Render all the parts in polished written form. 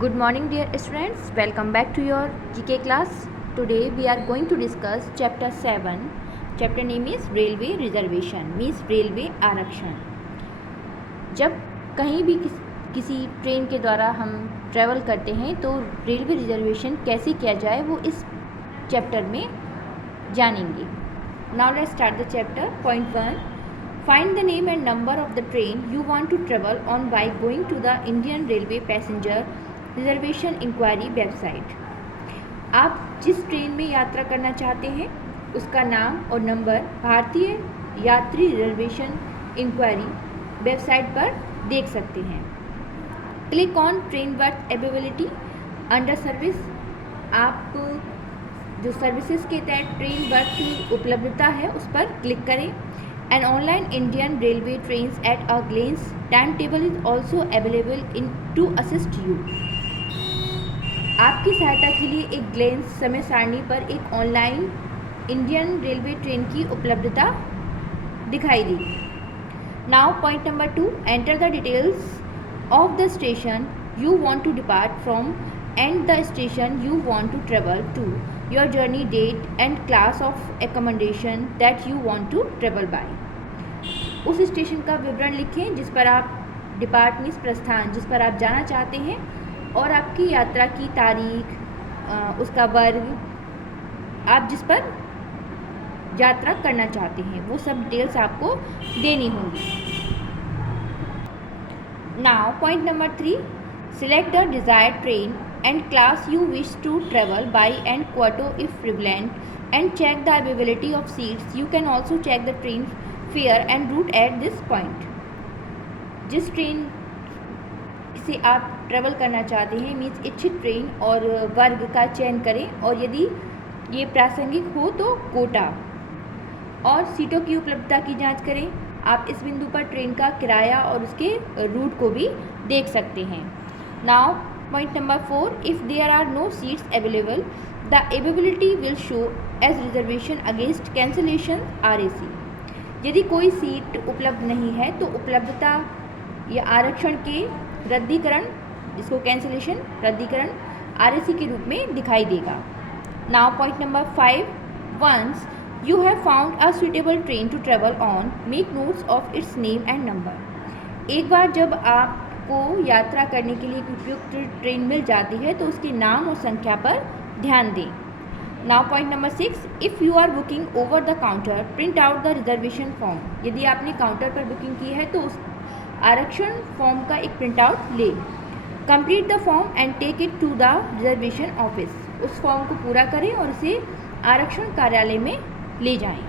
Good morning dear students, welcome back to your GK class. Today we are going to discuss chapter 7. Chapter name is Railway Reservation, means Railway आरक्षण. जब कहीं भी किसी train के द्वारा हम travel करते हैं तो रेलवे रिजर्वेशन कैसे किया जाए वो इस चैप्टर में जानेंगे. Now let's start the chapter. Point 1. Find the name and number of the train you want to travel on by going to the Indian Railway Passenger Reservation Inquiry website. आप जिस train में यात्रा करना चाहते हैं उसका नाम और नंबर भारतीय यात्री रिजर्वेशन इंक्वायरी वेबसाइट पर देख सकते हैं. Click on train birth availability under service. आप जो सर्विसेज के तहत ट्रेन बर्थ की उपलब्धता है उस पर क्लिक करें. An online Indian Railway trains at a glance timetable is also available to assist you. आपकी सहायता के लिए एक ग्लेंस समय सारणी पर एक ऑनलाइन इंडियन रेलवे ट्रेन की उपलब्धता दिखाई देगी. Now point number 2. Enter the details of the station you want to depart from and the station you want to travel to, your journey date and class of accommodation that you want to travel by. उस station का विवरण लिखें जिस पर आप depart means प्रस्थान जिस पर आप जाना चाहते हैं और आपकी यात्रा की तारीख, उसका वर्ग, आप जिस पर यात्रा करना चाहते हैं वो सब डिटेल्स आपको देनी होंगी. Now point number 3. Select the desired train and class you wish to travel by and quote if prevalent and check the availability of seats. You can also check the train fare and route at this point. जिस train से आप travel करना चाहते हैं means इच्छित train और वर्ग का चयन करें और यदि ये प्रासंगिक हो तो कोटा और सीटों की उपलब्धता की जांच करें. आप इस बिंदु पर ट्रेन का किराया और उसके रूट को भी देख सकते हैं. Now Point number 4. If there are no seats available, the availability will show as reservation against cancellation RAC. यदि कोई सीट उपलब्ध नहीं है तो उपलब्धता या आरक्षण के रद्दीकरण, जिसको कैंसिलेशन रद्दीकरण RAC के रूप में दिखाई देगा. Now point number 5. Once you have found a suitable train to travel on, make notes of its name and number. एक बार जब आप को यात्रा करने के लिए एक उपयुक्त ट्रेन मिल जाती है तो उसके नाम और संख्या पर ध्यान दें. Now point number 6. If you are booking over the counter print out the reservation form. यदि आपने काउंटर पर बुकिंग की है तो उस आरक्षण फॉर्म का एक प्रिंट आउट लें. Complete the form and take it to the reservation office. उस फॉर्म को पूरा करें और इसे आरक्षण कार्यालय में ले जाएं.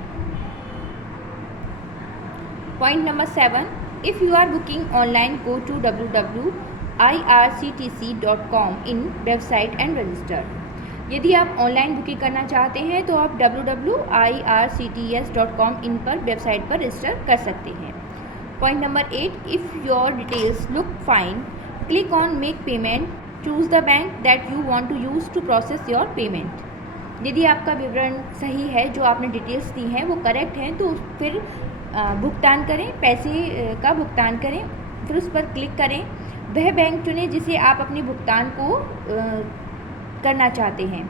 Point number 7. If you are booking online, go to www.irctc.com in website and register. यदि आप ऑनलाइन बुकिंग करना चाहते हैं तो आप www.ircts.com इन पर वेबसाइट पर रजिस्टर कर सकते हैं. Point number 8. If your details look fine, click on make payment. Choose the bank that you want to use to process your payment. यदि आपका विवरण सही है, जो आपने डिटेल्स दी हैं वो करेक्ट हैं तो फिर भुगतान करें, पैसे का भुगतान करें, फिर उस पर क्लिक करें. वह बैंक चुनें जिसे आप अपने भुगतान को करना चाहते हैं.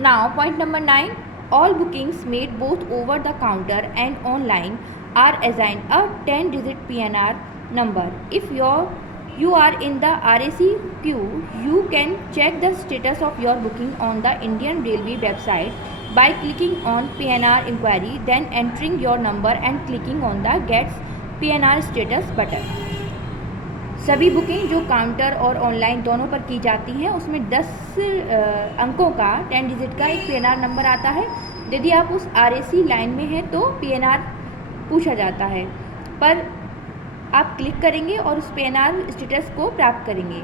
Now point number 9. All bookings made both over the counter and online are assigned a 10-digit PNR number. If you are in the RAC queue, you can check the status of your booking on the Indian Railway website by clicking on PNR inquiry, then entering your number and clicking on the Gets PNR status button. सभी booking जो counter और online दोनों पर की जाती हैं उसमें 10 अंकों का 10 डिजिट का एक PNR नंबर आता है. यदि आप उस RAC लाइन में हैं तो PNR पूछा जाता है, पर आप क्लिक करेंगे और उस PNR स्टेटस को प्राप्त करेंगे.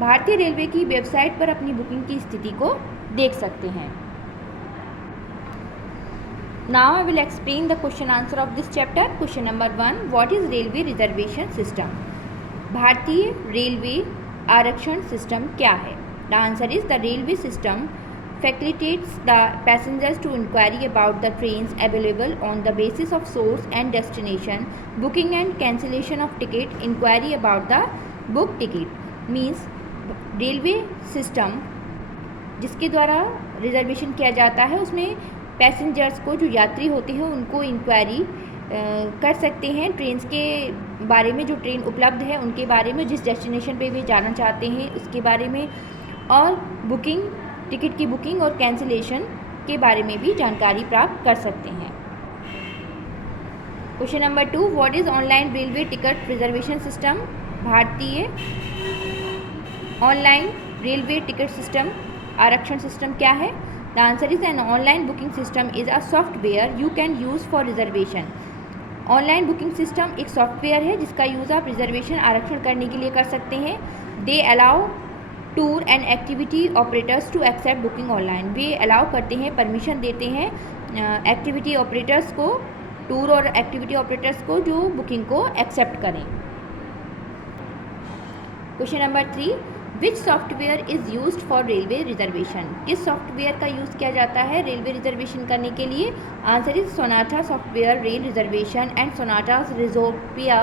भारतीय रेलवे की वेबसाइट पर अपनी बुकिंग की स्थिति को देख सकते हैं. Now I will explain the question answer of this chapter. Question number 1. What is railway reservation system? भारतीय रेलवे आरक्षण सिस्टम क्या है? The answer is the railway system facilitates the passengers to inquiry about the trains available on the basis of source and destination, booking and cancellation of ticket, inquiry about the book ticket means railway system जिसके द्वारा reservation किया जाता है, उसमें passengers को, जो यात्री होते हैं, उनको इंक्वायरी कर सकते हैं ट्रेन्स के बारे में, जो ट्रेन उपलब्ध है उनके बारे में, जिस डेस्टिनेशन पे वे जाना चाहते हैं उसके बारे में, और बुकिंग, टिकट की बुकिंग और कैंसिलेशन के बारे में भी जानकारी प्राप्त कर सकते हैं। Question number 2, what is online railway ticket reservation system? भारतीय ऑनलाइन रेलवे टिकट सिस्टम आरक्षण सिस्टम क्या है? The answer is an online booking system is a software you can use for reservation. Online booking system एक software है जिसका use आप reservation आरक्षण करने के लिए कर सकते हैं। They allow tour and activity operators to accept booking online. वे अलाउ करते हैं, परमिशन देते हैं एक्टिविटी ऑपरेटर्स को, टूर और एक्टिविटी ऑपरेटर्स को, जो बुकिंग को एक्सेप्ट करें। Question number 3, which software is used for railway reservation? किस सॉफ्टवेयर का यूज़ किया जाता है रेलवे रिजर्वेशन करने के लिए? Answer is Sonata software rail reservation and Sonata Rezopia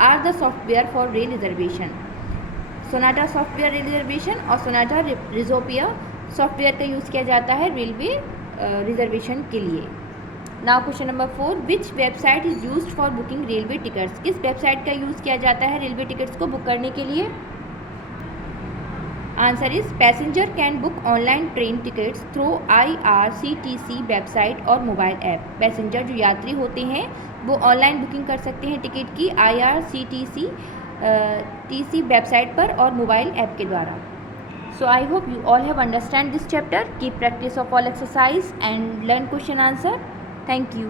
are the software for rail reservation. Sonata software rail reservation और Sonata रिजोपिया software का यूज़ किया जाता है रेलवे रिजर्वेशन के लिए। Now question number 4, which website is used for booking railway tickets? किस website का use किया जाता है रेलवे टिकट्स को बुक करने के लिए? Answer is passenger can book online train tickets through IRCTC website और मोबाइल ऐप। पैसेंजर, जो यात्री होते हैं, वो ऑनलाइन बुकिंग कर सकते हैं टिकट की IRCTC वेबसाइट पर और मोबाइल ऐप के द्वारा। So I hope you all have understand this chapter. Keep practice of all exercise and learn question answer. Thank you.